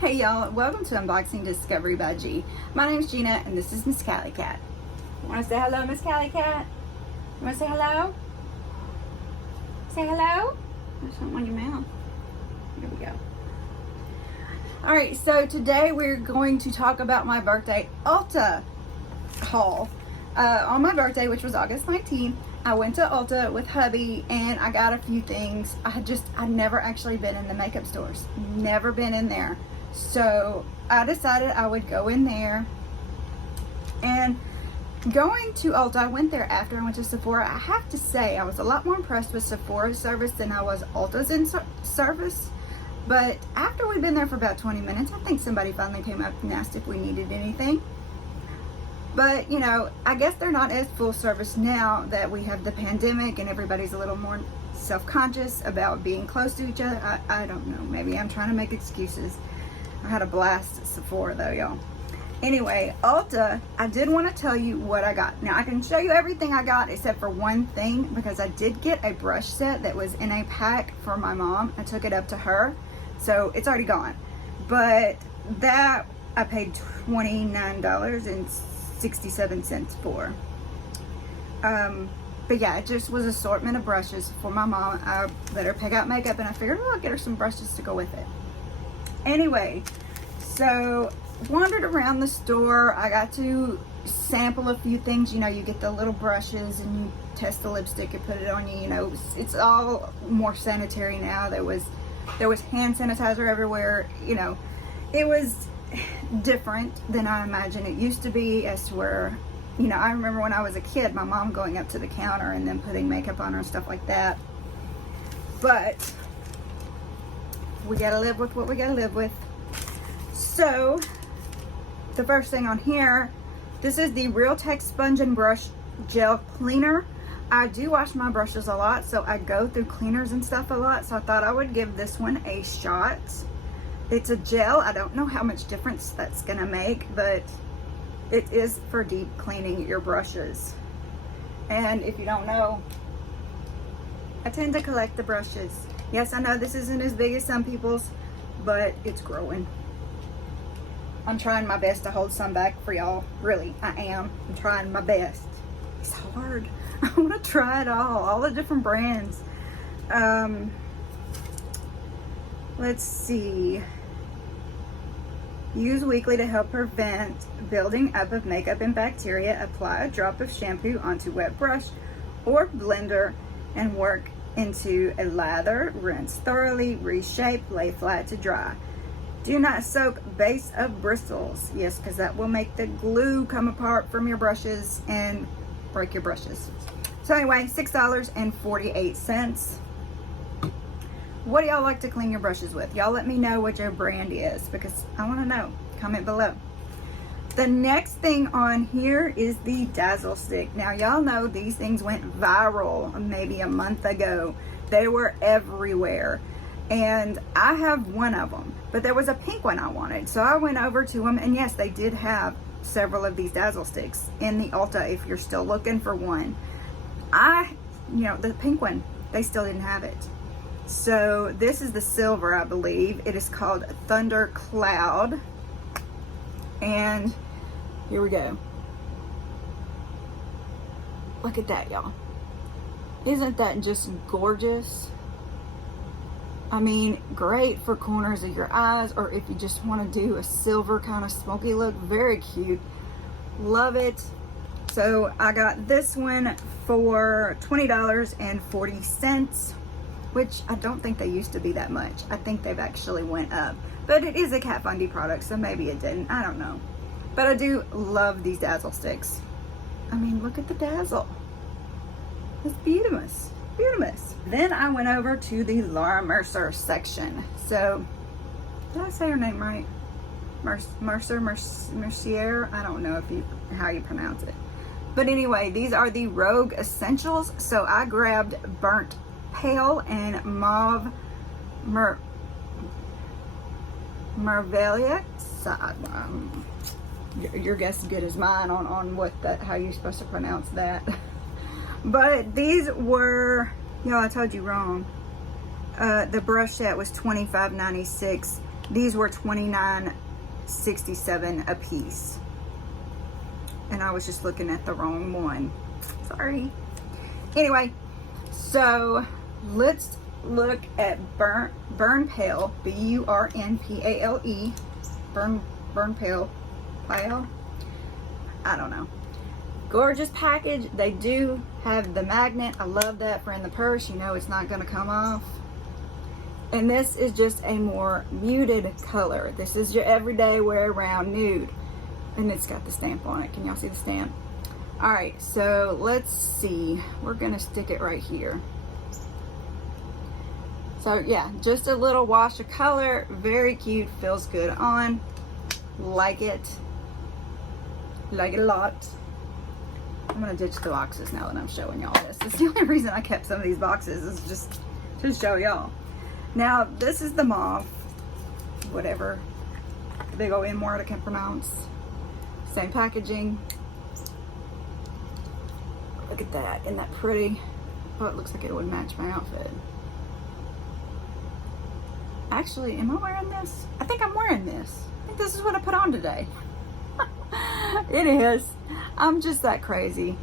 Hey y'all, welcome to Unboxing Discovery by G. My name's Gina and this is Miss Cali Cat. You wanna say hello, Miss Cali Cat? You wanna say hello? Say hello? There's something on your mouth. Here we go. Alright, so today we're going to talk about my birthday Ulta haul. On my birthday, which was August 19th, I went to Ulta with hubby and I got a few things. I'd never actually been in the makeup stores. Never been in there. So I decided I would go in there. And going to Ulta, I went there after I went to Sephora. I have to say, I was a lot more impressed with Sephora's service than I was Ulta's service. But after we'd been there for about 20 minutes, I think somebody finally came up and asked if we needed anything. But, you know, I guess they're not as full service now that we have the pandemic and everybody's a little more self-conscious about being close to each other. I don't know. Maybe I'm trying to make excuses. I had a blast at Sephora though, y'all. Anyway, Ulta, I did want to tell you what I got. Now, I can show you everything I got except for one thing because I did get a brush set that was in a pack for my mom. I took it up to her. So it's already gone. But that I paid $29.67 for. But yeah, it just was assortment of brushes for my mom. I let her pick out makeup and I figured, oh, I'll get her some brushes to go with it. Anyway, so wandered around the store. I got to sample a few things. You know, you get the little brushes and you test the lipstick and put it on you. You know, it's all more sanitary now. There was hand sanitizer everywhere. You know, it was different than I imagined it used to be, as to where, you know, I remember when I was a kid, my mom going up to the counter and then putting makeup on her and stuff like that. But we gotta live with what we gotta live with. So the first thing on here, this is the Realtech Sponge and Brush Gel Cleaner. I do wash my brushes a lot, so I go through cleaners and stuff a lot, so I thought I would give this one a shot. It's a gel. I don't know how much difference that's gonna make, but it is for deep cleaning your brushes. And if you don't know, I tend to collect the brushes. Yes, I know this isn't as big as some people's, but it's growing. I'm trying my best to hold some back for y'all. Really, I am. I'm trying my best. It's hard. I want to try it all the different brands. Let's see. Use weekly to help prevent building up of makeup and bacteria. Apply a drop of shampoo onto wet brush or blender and work into a lather. Rinse thoroughly, reshape, lay flat to dry. Do not soak base of bristles. Yes, because that will make the glue come apart from your brushes and break your brushes. So anyway, $6.48. What do y'all like to clean your brushes with? Y'all let me know what your brand is because I want to know. Comment below. The next thing on here is the Dazzle stick. Now y'all know these things went viral maybe a month ago. They were everywhere. And I have one of them, but there was a pink one I wanted. So I went over to them and yes, they did have several of these Dazzle sticks in the Ulta if you're still looking for one. You know, the pink one, they still didn't have it. So this is the silver, I believe. It is called Thundercloud. And here we go. Look at that, y'all. Isn't that just gorgeous? I mean, great for corners of your eyes, or if you just want to do a silver kind of smoky look. Very cute. Love it. So I got this one for $20.40, which I don't think they used to be that much. I think they've actually went up. But it is a Kat Von D product, so maybe it didn't. I don't know. But I do love these Dazzle sticks. I mean, look at the Dazzle. It's beautiful. Beautiful. Then I went over to the Laura Mercier section. So, did I say her name right? Mercier? I don't know how you pronounce it. But anyway, these are the Rogue Essentials. So I grabbed Brun Pale and Mauve Merveilleux. Your guess is good as mine on how you're supposed to pronounce that. But these were, y'all, I told you wrong. The brush set was $25.96. These were $29.67 a piece. And I was just looking at the wrong one. Sorry. Anyway, so let's look at Brun Pale, B-U-R-N-P-A-L-E. Brun Pale. I don't know. Gorgeous package. They do have the magnet. I love that for in the purse. You know it's not going to come off. And this is just a more muted color. This is your everyday wear around nude. And it's got the stamp on it. Can y'all see the stamp? Alright, so let's see. We're going to stick it right here. So yeah, just a little wash of color. Very cute. Feels good on. Like it. Like it a lot. I'm going to ditch the boxes now that I'm showing y'all this. It's the only reason I kept some of these boxes is just to show y'all. Now, this is the mauve. Whatever. Big old M word I can't pronounce. Same packaging. Look at that. Isn't that pretty? Oh, it looks like it would match my outfit. Actually, am I wearing this? I think I'm wearing this. I think this is what I put on today. It is. I'm just that crazy.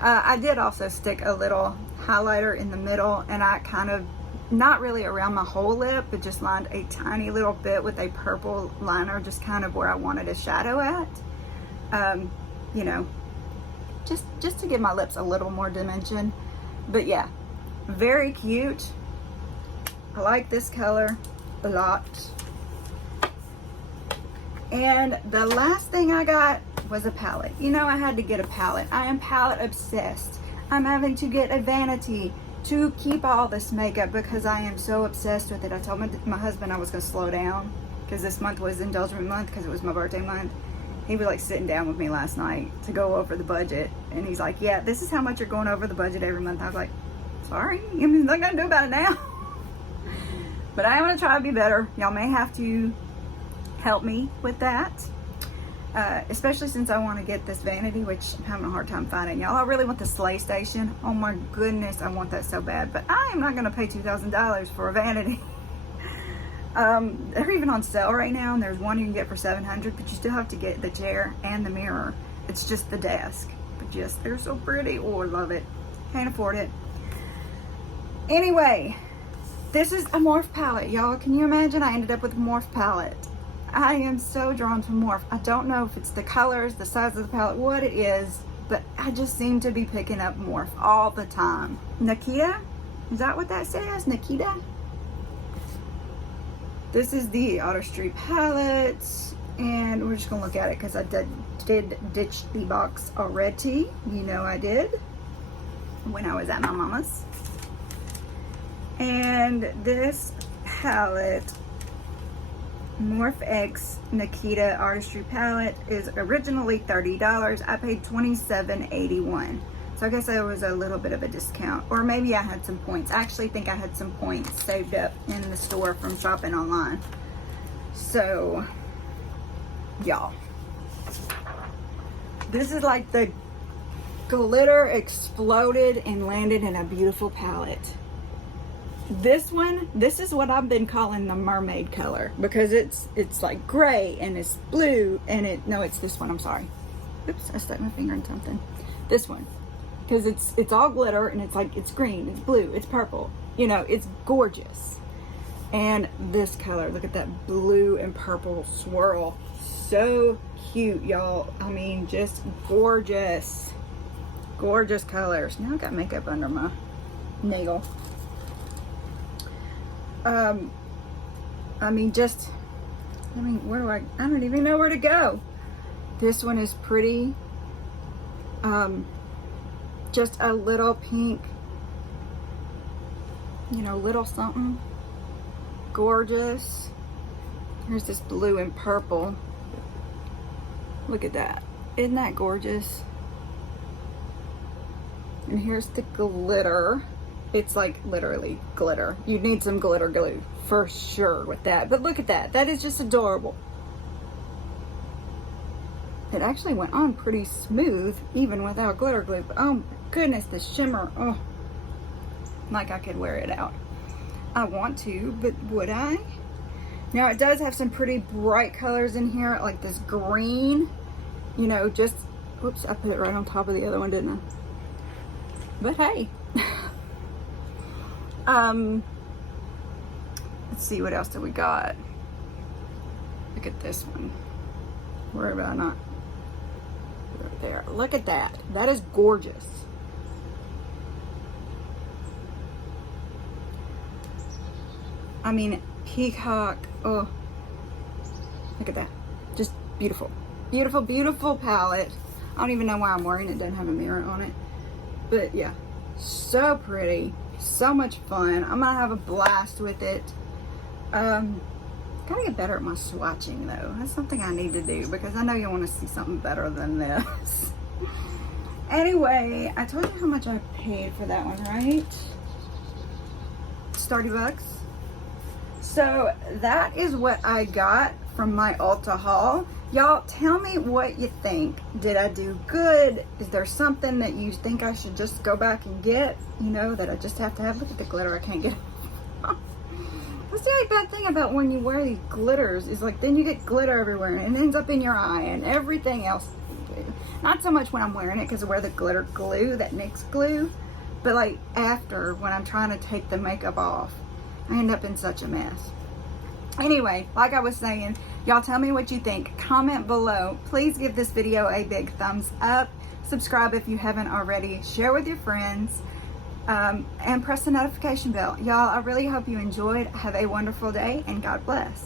I did also stick a little highlighter in the middle, and I kind of, not really around my whole lip, but just lined a tiny little bit with a purple liner, just kind of where I wanted a shadow at. You know, just to give my lips a little more dimension. But yeah, very cute. I like this color a lot. And the last thing I got was a palette. You know, I had to get a palette. I am palette obsessed. I'm having to get a vanity to keep all this makeup because I am so obsessed with it. I told my husband I was going to slow down because this month was indulgent month because it was my birthday month. He was like sitting down with me last night to go over the budget. And he's like, yeah, this is how much you're going over the budget every month. I was like, sorry, I'm not going to do about it now. But I am going to try to be better. Y'all may have to help me with that. Especially since I want to get this vanity, which I'm having a hard time finding. Y'all, I really want the Slay Station. Oh my goodness, I want that so bad. But I am not going to pay $2,000 for a vanity. They're even on sale right now, and there's one you can get for $700, but you still have to get the chair and the mirror. It's just the desk. But just, they're so pretty. Oh, I love it. Can't afford it. Anyway, this is a Morphe palette, y'all. Can you imagine? I ended up with a Morphe palette. I am so drawn to Morphe. I don't know if it's the colors, the size of the palette, what it is, but I just seem to be picking up Morphe all the time. Nikita? Is that what that says? Nikita? This is the Artistry palette, and we're just going to look at it because I did ditch the box already. You know I did when I was at my mama's. And this palette, Morphe X Nikita Artistry palette, is originally $30. I paid $27.81. So I guess there was a little bit of a discount, or maybe I had some points. I actually think I had some points saved up in the store from shopping online. So, y'all, this is like the glitter exploded and landed in a beautiful palette. This one, this is what I've been calling the mermaid color, because it's like gray and it's blue and it's this one, I'm sorry. Oops, I stuck my finger in something. This one, because it's all glitter and it's like, it's green, it's blue, it's purple, you know, it's gorgeous. And this color, look at that blue and purple swirl. So cute, y'all. I mean, just gorgeous. Gorgeous colors. Now I got makeup under my nail. I mean, where do I don't even know where to go. This one is pretty. Just a little pink, you know, little something. Gorgeous. Here's this blue and purple. Look at that. Isn't that gorgeous? And here's the glitter. It's like literally glitter. You need some glitter glue for sure with that. But look at that. That is just adorable. It actually went on pretty smooth even without glitter glue. But oh my goodness, the shimmer. Oh, like I could wear it out. I want to, but would I? Now it does have some pretty bright colors in here, like this green, you know, just, whoops, I put it right on top of the other one, didn't I? But hey. Let's see, what else do we got? Look at this one. Where about not? Right there. Look at that. That is gorgeous. I mean, peacock. Oh, look at that. Just beautiful. Beautiful, beautiful palette. I don't even know why I'm wearing it. It doesn't have a mirror on it. But yeah, so pretty. So much fun. I'm gonna have a blast with it. Gotta get better at my swatching though. That's something I need to do because I know you want to see something better than this. Anyway, I told you how much I paid for that one, right? It's 30 bucks. So that is what I got from my Ulta haul. Y'all tell me what you think. Did I do good? Is there something that you think I should just go back and get? You know, that I just have to have? Look at the glitter, I can't get it. That's the only bad thing about when you wear these glitters is like then you get glitter everywhere and it ends up in your eye and everything else. Not so much when I'm wearing it because I wear the glitter glue, that NYX glue, but like after when I'm trying to take the makeup off, I end up in such a mess. Anyway, like I was saying, y'all tell me what you think. Comment below. Please give this video a big thumbs up. Subscribe if you haven't already. Share with your friends. And press the notification bell. Y'all, I really hope you enjoyed. Have a wonderful day and God bless.